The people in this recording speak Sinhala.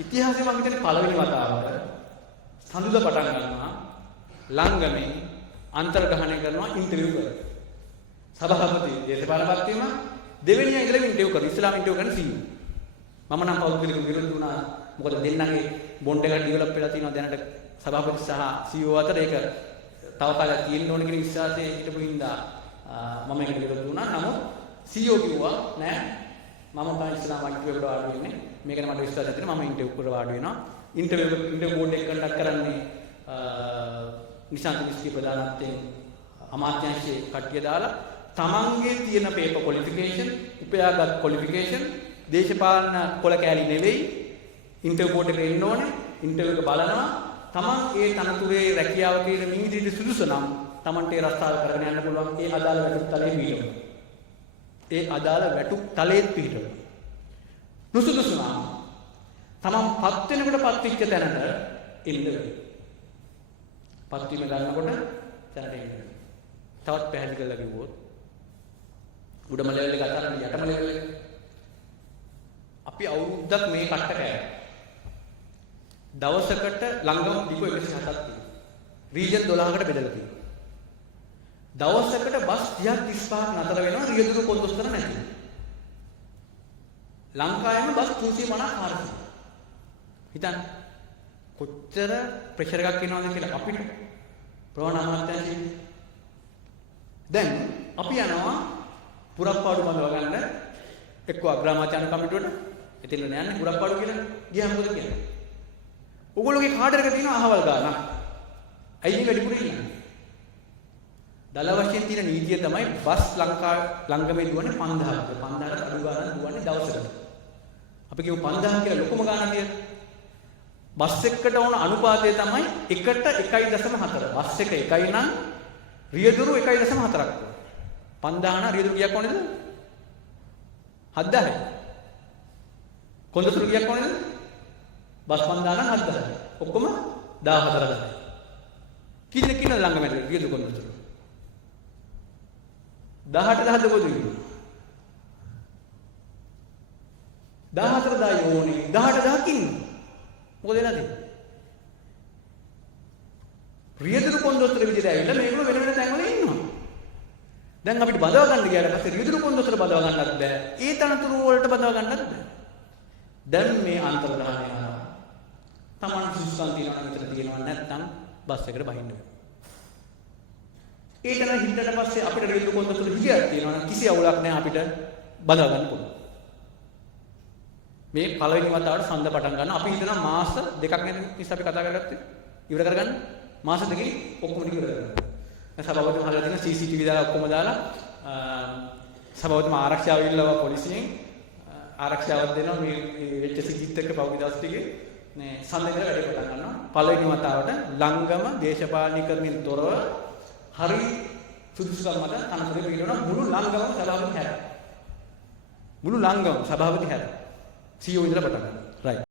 ඉතිහාසයේ මම හිතන්නේ පළවෙනි වතාවට සඳුදා පටන් ගන්නවා ලංගමේ අන්තර්ග්‍රහණය කරනවා ඉන්ටර්විව් කරලා. සභාපති දේශපාලනපත් වීම දෙවෙනියා ඉඳලා ඉන්ටර්විව් කරනවා. ඉස්ලාම ඉන්ටර්විව් කරන සීනු. මම නම් පෞද්ගලික විරුද්ධ වුණා. මොකද දෙන්නගේ බොන්ඩ් එක ඩෙවලොප් වෙලා තියෙනවා දැනට සභාපති සහ CEO අතර ඒක තව කාලයක් තියෙන්න ඕන කියන විශ්වාසයේ හිටපු හින්දා මම ඒකට විරුද්ධ වුණා. නමුත් CEO කිව්වා නෑ මම තමයි ඉස්ලාම ඉන්ටර්විව් වලට වාඩි වෙන්නේ. මේකට මට විශ්වාසයක් තියෙනවා මම ඉන්ටර්විව් වලට වාඩි වෙනවා. ඉන්ටර්විව් බෝඩ් එක කන්ඩක්ට් කරන්නේ නිශාන්ත මිස්කි ප්‍රධානත්වයෙන් අමාත්‍යාංශයේ කට්ටිය දාලා තමන්ගේ තියෙන පේපර් ක්වොලිෆිකේෂන් උපයාගත් ක්වොලිෆිකේෂන් දේශපාලන කොල කැලි නෙවෙයි ඉන්ටර්විව් බෝඩ් එකට එන්න ඕනේ ඉන්ටර්විව් එක බලනවා තමන් ඒ තනතුරේ රැකියාව කියන මිනිදිරි සුදුසු නම් තමන්ට ඒ රස්තාව කරගෙන යන්න පුළුවන් ඒ අදාළ වැටුප් තලයේ පිටවෙනවා ඒ අදාළ වැටුප් තලයේ පිටවෙනවා නුසුදුසු නම් තමන් පත් වෙනකොට පත් වෙච්ච තැනට එන්න වෙනවා පත් වීම ගන්නකොට තැනට එන්න වෙනවා තවත් පැහැදිලි කරලා කිව්වොත් උඩම ලෙවල් එක අතරම යටම ලෙවල් එක අපි අවුරුද්දක් මේ කට්ට කෑවා දවසකට ලංගම ඩිපෝ 107ක් තියෙනවා රීජන් 12කට බෙදලා තියෙනවා දවසකට බස් 30ක් 35ක් නතර වෙනවා රියදුරු කොන්දොස්තර නැති ලංකාවේම බස් 354ක් හිතන්න කොච්චර ප්‍රෙෂර් එකක් එනවද කියලා අපිට ප්‍රවණ අමාත්‍යාංශයෙන් දැන් අපි යනවා පුරප්පාඩු බඳව ගන්න එක්ක අග්‍රාමාත්‍යාංශ කමිටුවට එතන යන්නේ පුරප්පාඩු කියලා ගියාම මොකද කියන්නේ ඔයගොල්ලෝගේ කාඩර් එක තියෙන අහවල් ගාන ඇයි මේ වැඩිපුර ඉන්නේ දල වශයෙන් තියෙන නීතිය තමයි බස් ලංගමේ දුවන්නේ 5000ක් 5000ට අඩු ගානක් දුවන්නේ දවසකට අපි කියමු 5000 කියලා ලොකුම ගානක් කියලා බස් එකකට ඕන අනුපාතය තමයි 1ට 1.4 බස් එක 1යි නම් රියදුරු 1.4ක් 5000 නම් රියදුරු කීයක් ඕනේද 7000යි කොන්දතුරු කීයක් ඕනේද බස් 5000 නම් 7000යි ඔක්කොම 14000යි කින්න ළඟම රියදුරු කොන්දතුරු 18 10 කොහොමද 14000 ඕනේ 18000 කින්න මොකද වෙලා තියෙන්නේ රියදුරු කොන්දොස්තර විදිහට ඇවිල්ලා මේගොල්ලෝ වෙන වෙන තැන්වල ඉන්නවා දැන් අපිට බඳව ගන්න ගියාට පස්සේ රියදුරු කොන්දොස්තර බඳව ගන්නත් බෑ ඒ තනතුරු වලට බඳව ගන්නත් බෑ දැන් මේ අන්තර්ග්‍රහණය කරනවා Taman සුසුකම් තියනවා විතර තියෙනවා නැත්නම් බස් එකට බහින්න වෙනවා ඒකන හිටට පස්සේ අපිට රියදුරු කොන්දොස්තර විදියක් තියෙනවා නම් කිසි අවුලක් නැහැ අපිට බඳව ගන්න පුළුවන් මේ පළවෙනි වතාවට සඳ පටන් ගන්න අපි හිතනවා මාස දෙකක් නේද නිසා අපි කතා කරගත්තේ ඉවර කරගන්න මාස දෙකකින් ඔක්කොම ටික ඉවර කරගන්න. දැන් සභාවතුමා හදලා තියෙන CCTV දාලා ඔක්කොම දාලා සභාවතුමා ආරක්ෂාව ඉල්ලවා පොලිසියෙන් ආරක්ෂාවක් දෙනවා මේ වෙච්ච සිද්ධිත් එක්ක පහුගිය දවස් ටිකේ මේ සඳ ඉඳලා වැඩ පටන් ගන්නවා. පළවෙනි වතාවට ලංගම දේශපාලනීකරණයෙන් තොරව හරි සුදුසුකම් මත තනතුරේ පිළිවෙල මුළු ලංගමම සභාපති හැර. මුළු ලංගම සභාපති හැර. CEO ඉඳලා පටන් ගන්නවා. right